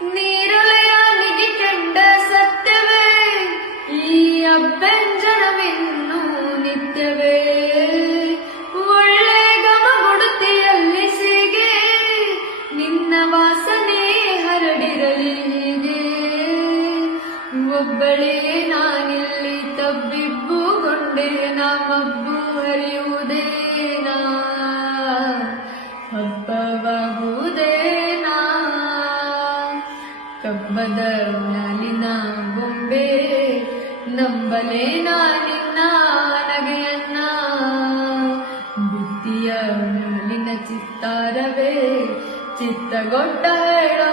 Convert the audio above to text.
ನೀರಲೆಯ ನಿಗಿಕೆಂಡ ಸತ್ಯವೇ ಈ ಅಭ್ಯಂಜನವಿನ್ನು ನಿತ್ಯವೇ ಒಳ್ಳೆ ಗಮಗುಡುತಿಯಲ್ಲಿ ಸಿಗೆ ನಿನ್ನ ವಾಸನೆ ಹರಡಿರಲಿ ಹೀಗೆ ಒಬ್ಬಳೇ ನಾನಿಲ್ಲಿ ತಬ್ಬಿಬ್ಬುಗೊಂಡೆ ನಾ ಮಬ್ಬು ಹರಿಯುವುದೇನಾ ಹಬ್ಬವಾಗುವುದೇನಾ ಕಬ್ಬದ ಮ್ಯಾಲಿನ ಬೊಂಬೆ ನಂಬಲೇನ ನಿನ್ನ ನಗೆಯನ್ನ ಬುತ್ತಿಯ ಮ್ಯಾಲಿನ ಚಿತ್ತಾರವೇ ಚಿತ್ತಗೊಟ್ಟ ಹೇಳೋ